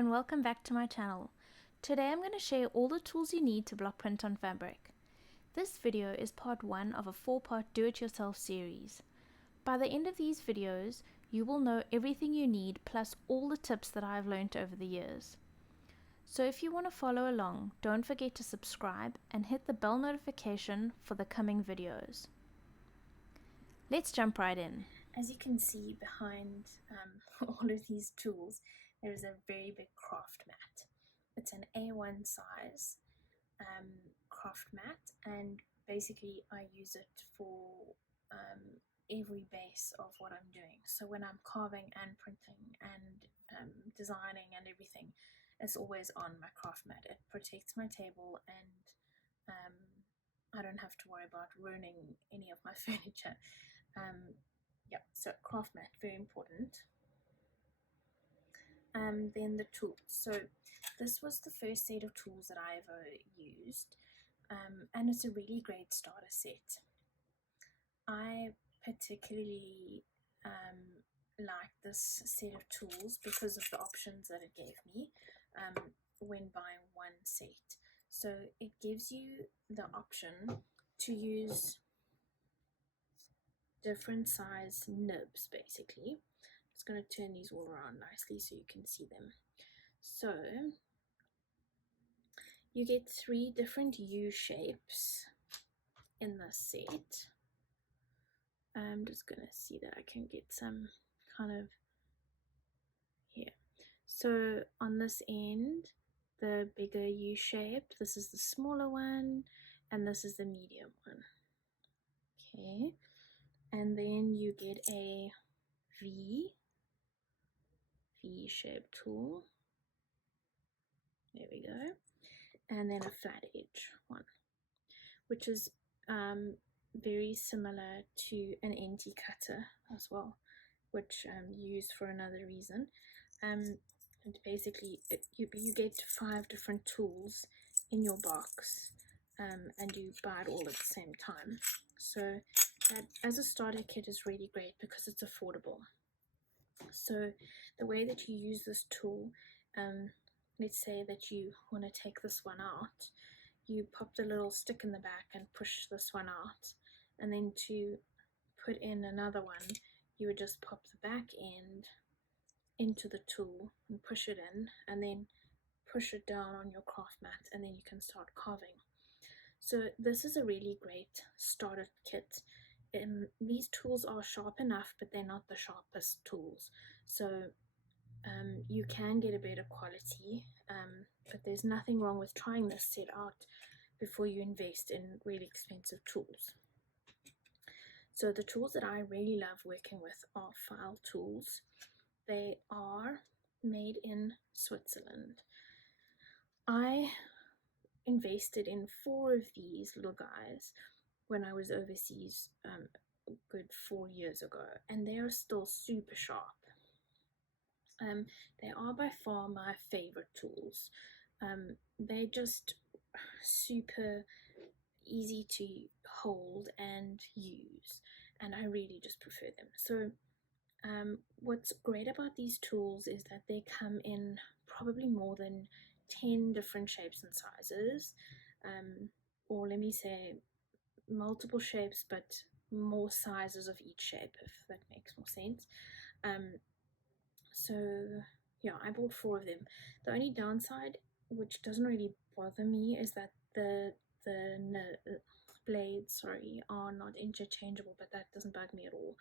and welcome back to my channel. Today I'm going to share all the tools you need to block print on fabric. This video is part 1 of a 4-part do-it-yourself series. By the end of these videos, you will know everything you need plus all the tips that I've learned over the years. So if you want to follow along, don't forget to subscribe and hit the bell notification for the coming videos. Let's jump right in. As you can see behind all of these tools, there is a very big craft mat. It's an A1 size craft mat, and basically I use it for every base of what I'm doing. So when I'm carving and printing and designing and everything, it's always on my craft mat. It protects my table, and I don't have to worry about ruining any of my furniture. Yeah, so craft mat, very important. Then the tools. So this was the first set of tools that I ever used, and it's a really great starter set. I particularly like this set of tools because of the options that it gave me when buying one set. So it gives you the option to use different size nibs, basically. I'm just going to turn these all around nicely so you can see them. So you get 3 different U shapes in this set. I'm just going to see that I can get some kind of here. So on this end, the bigger U shape, this is the smaller one, and this is the medium one. Okay, and then you get a V-shaped tool. There we go. And then a flat edge one, which is very similar to an NT cutter as well, which you use for another reason. And basically you get 5 different tools in your box, and you buy it all at the same time. So that as a starter kit is really great because it's affordable. So the way that you use this tool, let's say that you want to take this one out, you pop the little stick in the back and push this one out, and then to put in another one, you would just pop the back end into the tool and push it in, and then push it down on your craft mat, and then you can start carving. So this is a really great starter kit. These tools are sharp enough, but they're not the sharpest tools, so you can get a better quality, but there's nothing wrong with trying this set out before you invest in really expensive tools. So the tools that I really love working with are file tools. They are made in Switzerland. I invested in 4 of these little guys when I was overseas a good 4 years ago, and they are still super sharp. They are by far my favorite tools. They're just super easy to hold and use, and I really just prefer them. So what's great about these tools is that they come in probably more than 10 different shapes and sizes, or let me say multiple shapes but more sizes of each shape, if that makes more sense. So yeah, I bought 4 of them. The only downside, which doesn't really bother me, is that the blades are not interchangeable, but that doesn't bug me at all.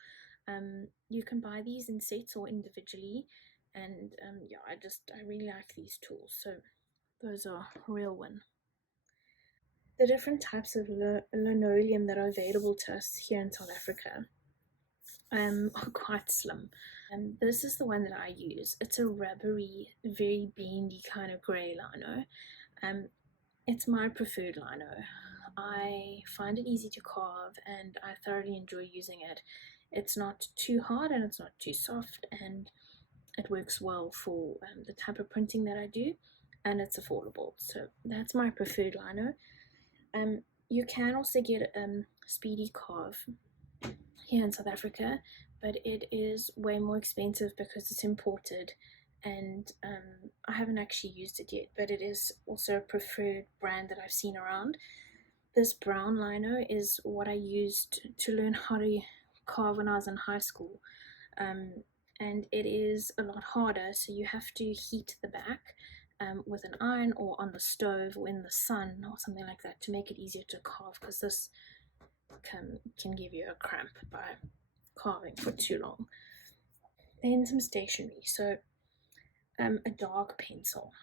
You can buy these in sets or individually, and yeah, I really like these tools, so those are a real win. The different types of linoleum that are available to us here in South Africa are quite slim. And this is the one that I use. It's a rubbery, very bendy kind of grey lino. It's my preferred lino. I find it easy to carve, and I thoroughly enjoy using it. It's not too hard and it's not too soft, and it works well for the type of printing that I do, and it's affordable. So that's my preferred lino. You can also get Speedy Carve here in South Africa, but it is way more expensive because it's imported, and I haven't actually used it yet, but it is also a preferred brand that I've seen around. This brown lino is what I used to learn how to carve when I was in high school, and it is a lot harder, so you have to heat the back with an iron or on the stove or in the sun or something like that to make it easier to carve, because this can give you a cramp by carving for too long. Then some stationery. So a dark pencil.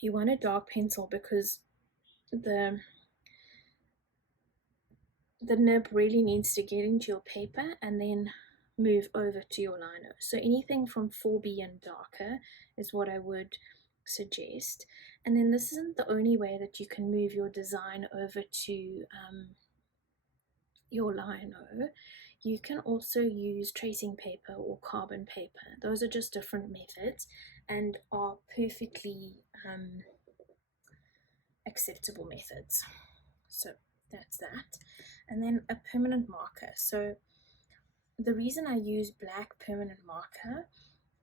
You want a dark pencil because the nib really needs to get into your paper and then move over to your lino. So anything from 4B and darker is what I would suggest. And then this isn't the only way that you can move your design over to your lino. You can also use tracing paper or carbon paper. Those are just different methods and are perfectly acceptable methods. So that's that. And then a permanent marker. So the reason I use black permanent marker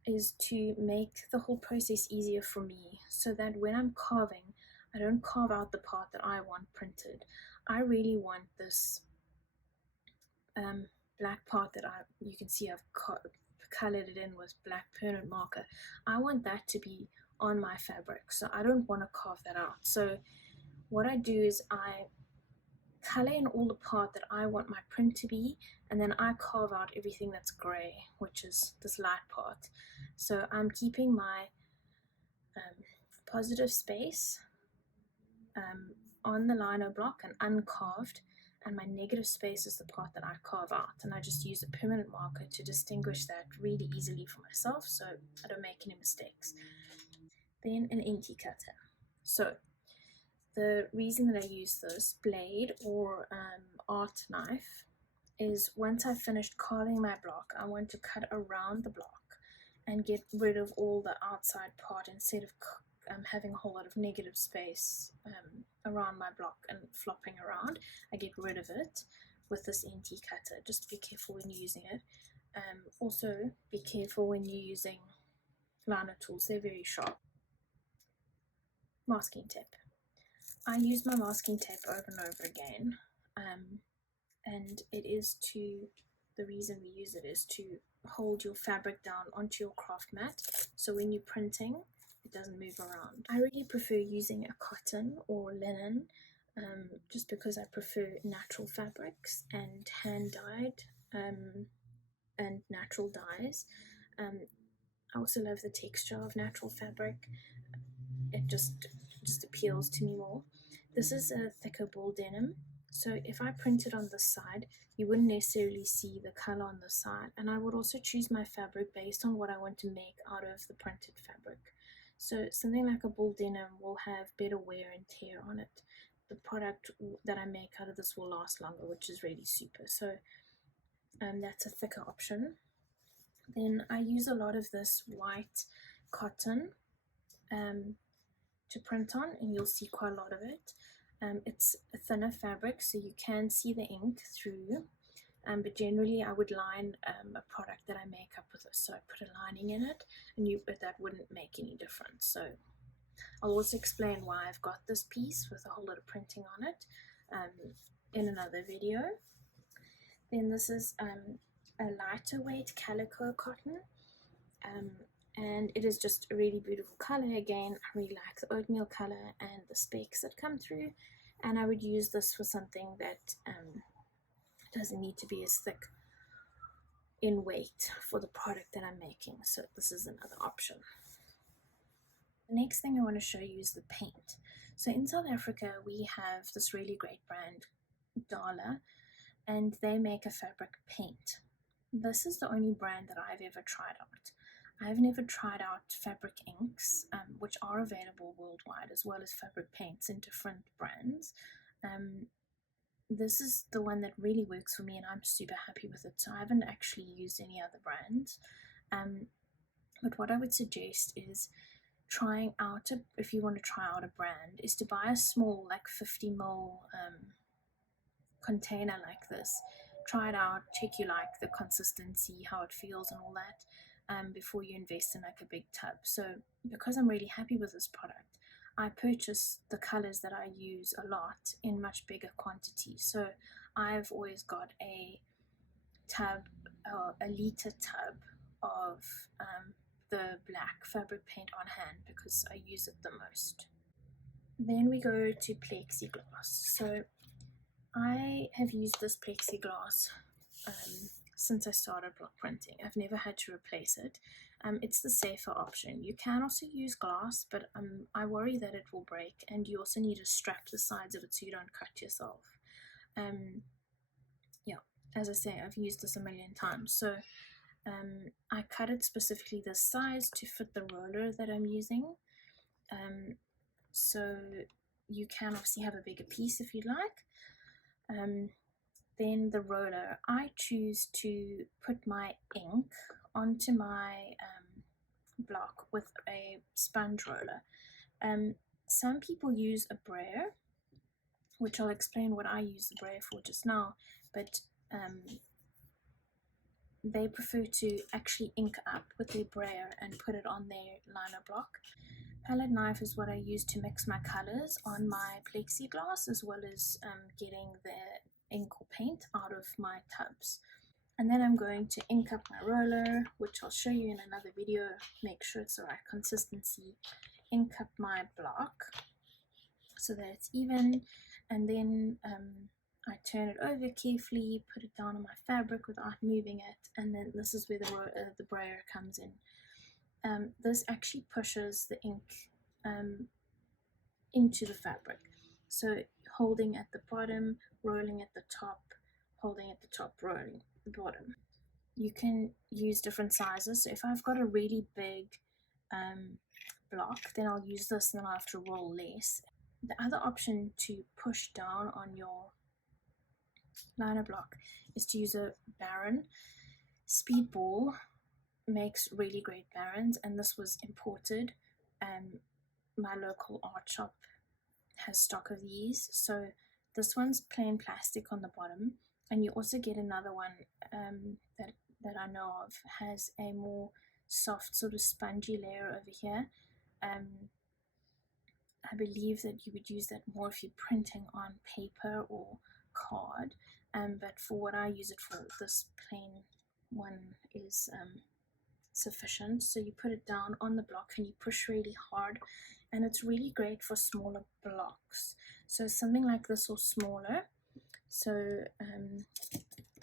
is to make the whole process easier for me, so that when I'm carving, I don't carve out the part that I want printed. I really want this black part that you can see I've colored it in with black permanent marker. I want that to be on my fabric, so I don't want to carve that out. So what I do is I color in all the part that I want my print to be, and then I carve out everything that's gray, which is this light part. So I'm keeping my positive space on the lino block and uncarved, and my negative space is the part that I carve out, and I just use a permanent marker to distinguish that really easily for myself so I don't make any mistakes. Then an Inky cutter. So the reason that I use this blade or art knife is once I've finished carving my block, I want to cut around the block and get rid of all the outside part instead of having a whole lot of negative space around my block and flopping around. I get rid of it with this Inky cutter. Just be careful when you're using it. Also, be careful when you're using lino tools, they're very sharp. Masking tape. I use my masking tape over and over again, and the reason we use it is to hold your fabric down onto your craft mat, so when you're printing it doesn't move around. I really prefer using a cotton or linen, just because I prefer natural fabrics and hand dyed and natural dyes. I also love the texture of natural fabric. It just appeals to me more. This is a thicker ball denim, so if I print it on this side, you wouldn't necessarily see the color on the side, and I would also choose my fabric based on what I want to make out of the printed fabric. So something like a ball denim will have better wear and tear on it. The product that I make out of this will last longer, which is really super. So that's a thicker option. Then I use a lot of this white cotton to print on, and you'll see quite a lot of it. It's a thinner fabric, so you can see the ink through, but generally I would line a product that I make up with this, so I put a lining in it, but that wouldn't make any difference. So I'll also explain why I've got this piece with a whole lot of printing on it in another video. Then this is a lighter weight calico cotton, and it is just a really beautiful color. Again, I really like the oatmeal color and the specks that come through, and I would use this for something that doesn't need to be as thick in weight for the product that I'm making. So this is another option. The next thing I want to show you is the paint. So in South Africa we have this really great brand, Dala, and they make a fabric paint. This is the only brand that I've ever tried out. I've never tried out fabric inks, which are available worldwide, as well as fabric paints in different brands. This is the one that really works for me, and I'm super happy with it. So I haven't actually used any other brands. But what I would suggest is trying out, if you want to try out a brand, is to buy a small, like 50ml container like this. Try it out, check you like the consistency, how it feels and all that. before you invest in like a big tub. So because I'm really happy with this product, I purchase the colors that I use a lot in much bigger quantities. So I've always got a tub, a liter tub of the black fabric paint on hand because I use it the most. Then we go to plexiglass. So I have used this plexiglass since I started block printing. I've never had to replace it. It's the safer option. You can also use glass, but I worry that it will break, and you also need to strap the sides of it so you don't cut yourself. Yeah, as I say, I've used this a million times. So I cut it specifically this size to fit the roller that I'm using. So you can obviously have a bigger piece if you'd like. Then the roller, I choose to put my ink onto my block with a sponge roller. Some people use a brayer, which I'll explain what I use the brayer for just now, but they prefer to actually ink up with their brayer and put it on their liner block. Palette knife is what I use to mix my colors on my plexiglass, as well as getting the ink or paint out of my tubs. And then I'm going to ink up my roller, which I'll show you in another video. Make sure it's the right consistency. Ink up my block so that it's even, and then I turn it over carefully, put it down on my fabric without moving it, and then this is where the brayer comes in. This actually pushes the ink into the fabric. So holding at the bottom, rolling at the top, holding at the top, rolling at the bottom. You can use different sizes. So if I've got a really big block, then I'll use this and then I'll have to roll less. The other option to push down on your liner block is to use a Baron. Speedball makes really great barons, and this was imported. My local art shop has stock of these. So this one's plain plastic on the bottom, and you also get another one that I know of has a more soft sort of spongy layer over here. I believe that you would use that more if you're printing on paper or card, but for what I use it for, this plain one is sufficient. So you put it down on the block and you push really hard, and it's really great for smaller blocks. So something like this or smaller. So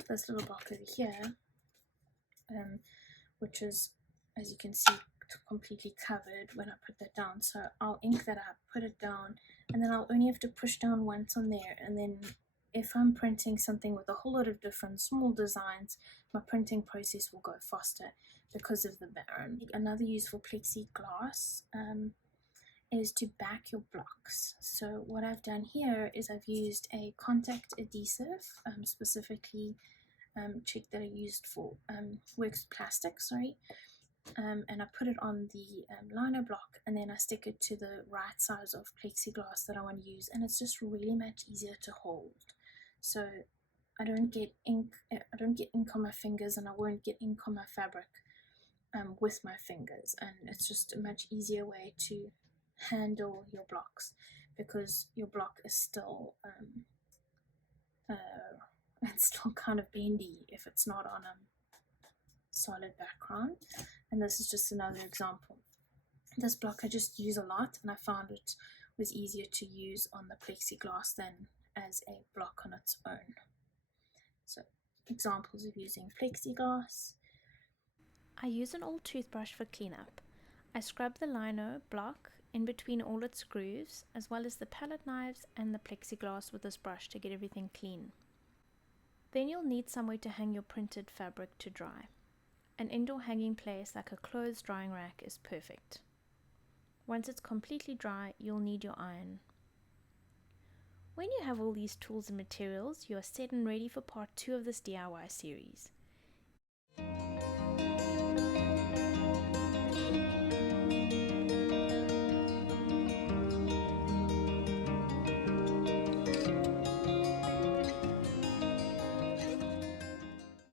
this little block over here, which is, as you can see, completely covered when I put that down. So I'll ink that up, put it down, and then I'll only have to push down once on there. And then if I'm printing something with a whole lot of different small designs, my printing process will go faster because of the Baron. Another use for plexiglass is to back your blocks. So what I've done here is I've used a contact adhesive, specifically check that I used for Works Plastic, sorry. And I put it on the liner block, and then I stick it to the right size of plexiglass that I want to use, and it's just really much easier to hold. So I don't get ink on my fingers, and I won't get ink on my fabric with my fingers, and it's just a much easier way to handle your blocks, because your block is still it's still kind of bendy if it's not on a solid background. And this is just another example. This block I just use a lot, and I found it was easier to use on the plexiglass than as a block on its own. So examples of using plexiglass. I use an old toothbrush for cleanup. I scrub the liner block in between all its grooves, as well as the palette knives and the plexiglass with this brush to get everything clean. Then you'll need somewhere to hang your printed fabric to dry. An indoor hanging place like a clothes drying rack is perfect. Once it's completely dry, you'll need your iron. When you have all these tools and materials, you are set and ready for part 2 of this DIY series.